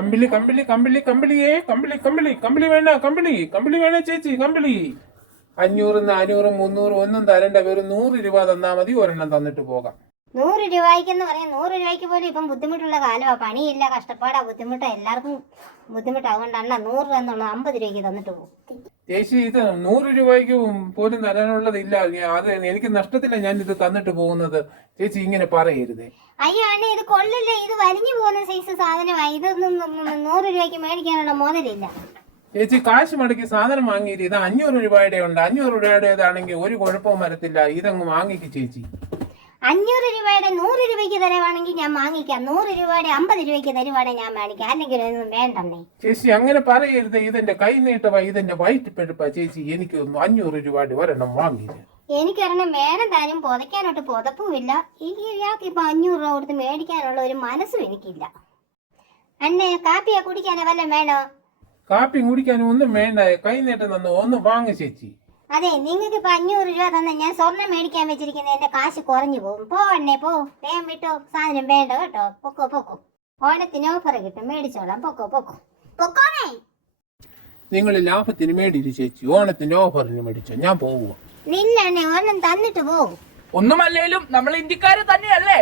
കമ്പിളി കമ്പിളി കമ്പിളി കമ്പിളിയേ കമ്പിളി കമ്പിളി കമ്പിളി വേണ കമ്പിളി വേണ ചേച്ചി കമ്പിളി. 500, 400, 300 ഒന്നും തരണ്ട, വെറും 100 രൂപ തന്നാ മതി, ഒരെണ്ണം തന്നിട്ട് പോകാം. 100 രൂപയ്ക്കെന്ന് പറയാം, 100 രൂപയ്ക്ക് പോലും ഇപ്പം ബുദ്ധിമുട്ടുള്ള കാലമാണ്. പണിയില്ല, കഷ്ടപ്പാടാ, ബുദ്ധിമുട്ടാ, എല്ലാവർക്കും ബുദ്ധിമുട്ടാ. അതുകൊണ്ടാണ് 100 എന്നുള്ളത് 50 രൂപയ്ക്ക് തന്നിട്ട് പോകും. ചേച്ചി ഇത് 100 രൂപയ്ക്ക് പോലും തരാനുള്ളതില്ല, അത് എനിക്ക് നഷ്ടത്തില്ല ഞാൻ ഇത് തന്നിട്ട് പോകുന്നത്. ചേച്ചി ഇങ്ങനെ പറയരുതേ. അയ്യോ അണ്ണേ, ഇത് കൊള്ളില്ല, ഇത് വലിഞ്ഞു പോകുന്ന സൈസ് സാധനമായി. ഇതൊന്നും 100 രൂപയ്ക്ക് മേടിക്കാനുള്ള മുതലില്ല. ചേച്ചി കാശ് മുടക്കി സാധനം വാങ്ങിയിട്ട് ഇത് 500 രൂപയുടെ ഉണ്ട്. 500 രൂപയുടേതാണെങ്കിൽ ഒരു കുഴപ്പവും വരത്തില്ല, ഇതങ്ങ് വാങ്ങിക്ക് ചേച്ചി. 500 രൂപയുടെ 100 രൂപയ്ക്ക് തരുവാണെങ്കിൽ ഞാൻ വാങ്ങിക്കാം. 100 രൂപയുടെ 50 രൂപയ്ക്ക് തരുവാണെങ്കിൽ ഞാൻ മേടിക്കാം. അല്ലെങ്കിൽ ഒന്നും വേണ്ടേ ചേച്ചി, അങ്ങനെ പറയരുത്. ഇതെന്റെ കൈ നീട്ടവാ, ഇതെന്റെ വയറ്റിപ്പെടുപ്പാ ചേച്ചി. എനിക്ക് 500 രൂപയുടെ ഒരെണ്ണം വാങ്ങില്ല. എനിക്കൊരെണ്ണം വേണം താനും. പുതയ്ക്കാനോട്ട് പുതപ്പുമില്ല. ഇയാൾക്ക് ഇപ്പൊ 500 രൂപ കൊടുത്ത് മേടിക്കാനുള്ള ഒരു മനസ്സും എനിക്കില്ല. അന്നെ കാപ്പിയാ കുടിക്കാനോ വല്ലതും വേണോ? കാപ്പി കുടിക്കാനും ഒന്നും വേണ്ട, കൈ നീട്ടം തന്നു ഒന്ന് വാങ്ങ ചേച്ചി. അതെ, നിങ്ങൾക്ക് ഇപ്പൊ 500 രൂപ തന്നെ ഞാൻ സ്വർണം മേടിക്കാൻ വെച്ചിരിക്കുന്നത്. എന്റെ കാശ് കുറഞ്ഞു പോകും. പോ അണ്ണേ പോ, വേഗം വിട്ടോ, സാധനം വേണ്ട കേട്ടോ. പൊക്കോ. ഓണത്തിന് ഓഫർ കിട്ടും, മേടിച്ചോളാം. പൊക്കോണേ. നിങ്ങൾ ലാഭത്തിന് മേടിച്ചു ചേച്ചി, ഓണത്തിന്റെ ഓഫറിന് മേടിച്ചോ, ഞാൻ പോവുക. നിന്നെ ഒരെണ്ണം തന്നിട്ട് പോകും. ഒന്നുമല്ലേലും നമ്മൾ ഇന്ത്യക്കാര് തന്നെയല്ലേ?